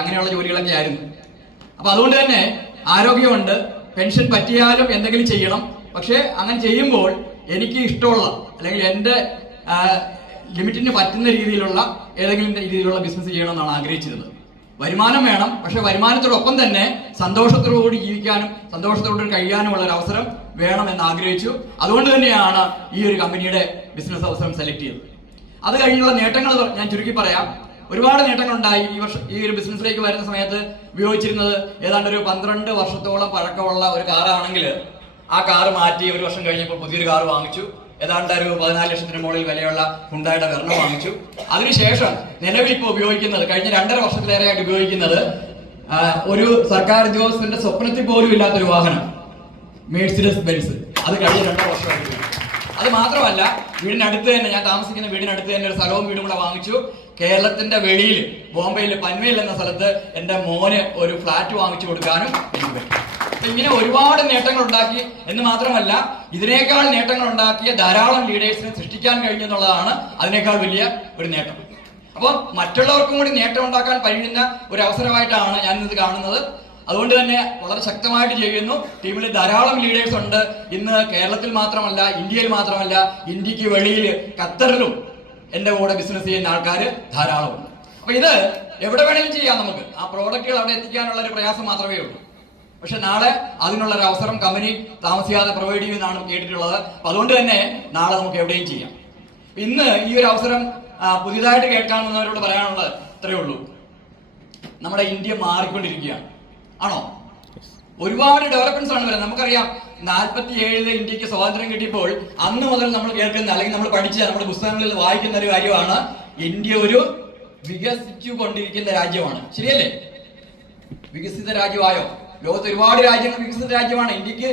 അങ്ങനെയുള്ള ജോലികളൊക്കെ ആയിരുന്നു. അപ്പൊ അതുകൊണ്ട് തന്നെ ആരോഗ്യമുണ്ട്, പെൻഷൻ പറ്റിയാലും എന്തെങ്കിലും ചെയ്യണം. പക്ഷെ അങ്ങനെ ചെയ്യുമ്പോൾ എനിക്ക് ഇഷ്ടമുള്ള അല്ലെങ്കിൽ എൻ്റെ ലിമിറ്റിന് പറ്റുന്ന രീതിയിലുള്ള ഏതെങ്കിലും രീതിയിലുള്ള ബിസിനസ് ചെയ്യണമെന്നാണ് ആഗ്രഹിച്ചിരുന്നത്. വരുമാനം വേണം, പക്ഷെ വരുമാനത്തോടൊപ്പം തന്നെ സന്തോഷത്തോടുകൂടി ജീവിക്കാനും സന്തോഷത്തോടുകൂടി കഴിയാനുമുള്ള ഒരു അവസരം വേണമെന്ന് ആഗ്രഹിച്ചു. അതുകൊണ്ട് തന്നെയാണ് ഈ ഒരു കമ്പനിയുടെ ബിസിനസ് അവസരം സെലക്ട് ചെയ്തത്. അത് കഴിഞ്ഞുള്ള നേട്ടങ്ങൾ ഞാൻ ചുരുക്കി പറയാം. ഒരുപാട് നേട്ടങ്ങളുണ്ടായി. ഈ ഒരു ബിസിനസ്സിലേക്ക് വരുന്ന സമയത്ത് ഉപയോഗിച്ചിരുന്നത് ഏതാണ്ട് ഒരു 12 വർഷത്തോളം പഴക്കമുള്ള ഒരു കാറാണെങ്കിൽ ആ കാറ് മാറ്റി ഒരു വർഷം കഴിഞ്ഞപ്പോൾ പുതിയൊരു കാറ് വാങ്ങിച്ചു. ഏതാണ്ട് ഒരു 14 ലക്ഷത്തിന് മുകളിൽ വിലയുള്ള ഹുണ്ടായുടെ വെർണ വാങ്ങിച്ചു. അതിനുശേഷം നിലവിൽ ഇപ്പോൾ ഉപയോഗിക്കുന്നത്, കഴിഞ്ഞ 2.5 വർഷത്തിലേറെയായിട്ട് ഉപയോഗിക്കുന്നത് ഒരു സർക്കാർ ഉദ്യോഗസ്ഥന്റെ സ്വപ്നത്തിൽ പോലും ഇല്ലാത്തൊരു വാഹനം, മെഴ്സിഡസ് ബെൻസ്. അത് കഴിഞ്ഞ 2 വർഷമായിട്ട്. അത് മാത്രമല്ല, വീടിനടുത്ത് തന്നെ, ഞാൻ താമസിക്കുന്ന വീടിനടുത്ത് തന്നെ ഒരു സ്ഥലവും വീടും കൂടെ വാങ്ങിച്ചു. കേരളത്തിന്റെ വെളിയിൽ ബോംബെയിൽ പൻവേൽ എന്ന സ്ഥലത്ത് എന്റെ മോന് ഒരു ഫ്ലാറ്റ് വാങ്ങിച്ചു കൊടുക്കാനും എനിക്ക് പറ്റും. ഇങ്ങനെ ഒരുപാട് നേട്ടങ്ങൾ ഉണ്ടാക്കി എന്ന് മാത്രമല്ല, ഇതിനേക്കാൾ നേട്ടങ്ങൾ ഉണ്ടാക്കിയ ധാരാളം ലീഡേഴ്സിനെ സൃഷ്ടിക്കാൻ കഴിഞ്ഞു എന്നുള്ളതാണ് അതിനേക്കാൾ വലിയ ഒരു നേട്ടം. അപ്പോൾ മറ്റുള്ളവർക്കും കൂടി നേട്ടം ഉണ്ടാക്കാൻ കഴിയുന്ന ഒരു അവസരമായിട്ടാണ് ഞാൻ ഇത് കാണുന്നത്. അതുകൊണ്ട് തന്നെ വളരെ ശക്തമായിട്ട് ചെയ്യുന്നു. ടീമിൽ ധാരാളം ലീഡേഴ്സ് ഉണ്ട്. ഇന്ന് കേരളത്തിൽ മാത്രമല്ല, ഇന്ത്യയിൽ മാത്രമല്ല, ഇന്ത്യക്ക് വെളിയിൽ ഖത്തറിലും എന്റെ കൂടെ ബിസിനസ് ചെയ്യുന്ന ആൾക്കാർ ധാരാളമുണ്ട്. അപ്പൊ ഇത് എവിടെ വേണമെങ്കിലും ചെയ്യാം. നമുക്ക് ആ പ്രോഡക്റ്റുകൾ അവിടെ എത്തിക്കാനുള്ള ഒരു പ്രയാസം മാത്രമേ ഉള്ളൂ. പക്ഷെ നാളെ അതിനുള്ള ഒരു അവസരം കമ്പനി താമസിയാതെ പ്രൊവൈഡ് ചെയ്യുമെന്നാണ് കേട്ടിട്ടുള്ളത്. അപ്പൊ അതുകൊണ്ട് തന്നെ നാളെ നമുക്ക് എവിടെയും ചെയ്യാം. ഇന്ന് ഈ ഒരു അവസരം പുതിയതായിട്ട് കേൾക്കാമെന്നവരോട് പറയാനുള്ളത് ഇത്രയേ ഉള്ളൂ. നമ്മുടെ ഇന്ത്യ മാറിക്കൊണ്ടിരിക്കുകയാണ്. ആണോ? ഒരുപാട് ഡെവലപ്മെന്റ്സ് ആണ് വരുന്നത്. നമുക്കറിയാം, 47 ഇന്ത്യക്ക് സ്വാതന്ത്ര്യം കിട്ടിയപ്പോൾ അന്ന് മുതൽ നമ്മൾ കേൾക്കുന്ന അല്ലെങ്കിൽ നമ്മൾ പഠിച്ച നമ്മുടെ പുസ്തകങ്ങളിൽ വായിക്കുന്ന ഒരു കാര്യമാണ്, ഇന്ത്യ ഒരു വികസിച്ചു കൊണ്ടിരിക്കുന്ന രാജ്യമാണ്. ശരിയല്ലേ? വികസിത രാജ്യമായോ? ലോകത്ത് ഒരുപാട് രാജ്യങ്ങൾ വികസിത രാജ്യമാണ്. ഇന്ത്യക്ക്